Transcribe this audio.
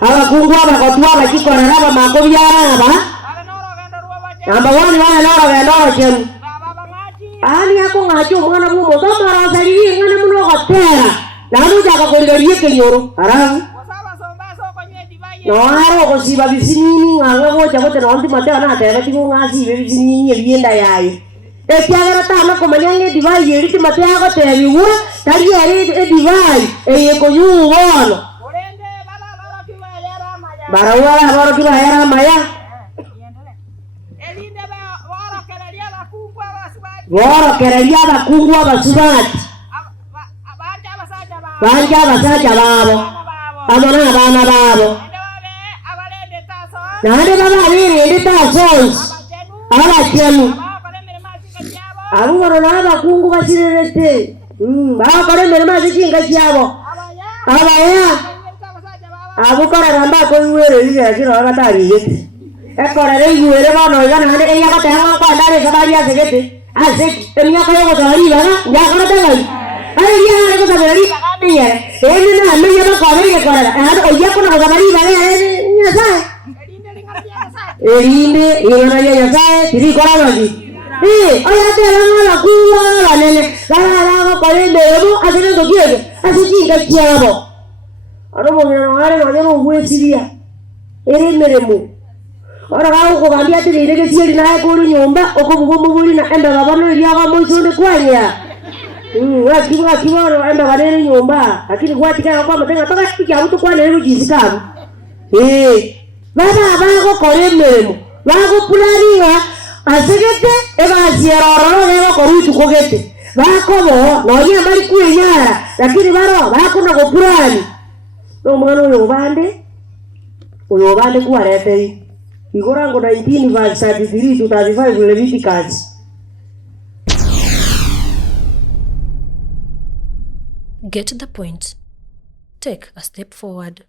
abakungu abakotua bakikorera bamakobyara aba namba wani wana loro gendoro chenu ani yako ngacho umwana bumo tomara wasaliye ngana muno gotera nanu jaka korigarie kenyoro arabu no kosiba bisinini nganga gocha gote no ndimate ana atebe tigo ngasi bisinini ebienda yayo ekyagera tama komanyane divai yeri timate agote biwa tari yeri divai eyekonyuwono barawala baro kiba yara maya woro kerelia bakungwa basubati banja basaja babo amana bana babo nande baba biri tasos ala chenu aruno na bakungu basirete ba kare mere mazikinga cyabo abaya abukora ramba ko iwere ile kiro agatari yete ekora re iwere bano igana hande eya gatanga kwa ndare sabari asegete asek emiya kayo ko sabari bana ya kana tangai ai ya ko sabari bana ya ene na me ya ko re kora ana oya ko na sabari bana ya sa erinde ina ya sa tiri kora maji oya te la kuwa la nene la ko re ndero asene to kiege asikinga cyabo Aromo ngare no ngwesiria ere meremo ora gawo ko gambia tiri rege sieri na kuri nyumba okobugo mubuli na enda babano iliaga mochonde kwanya wa kiwaro enda banene nyumba lakini kwatika kwa matenga toka kiki auto kwa lero jisikabu baba bago kore meremo bago pulaniwa asegete eba sieroro lego korutu kogete bako bo no nya bali kunyara lakini baro bako na go pulani no mwana uyobande kuwarete ikorango 19 verse 33 to 35 Leviticus. Get to the point. Take a step forward.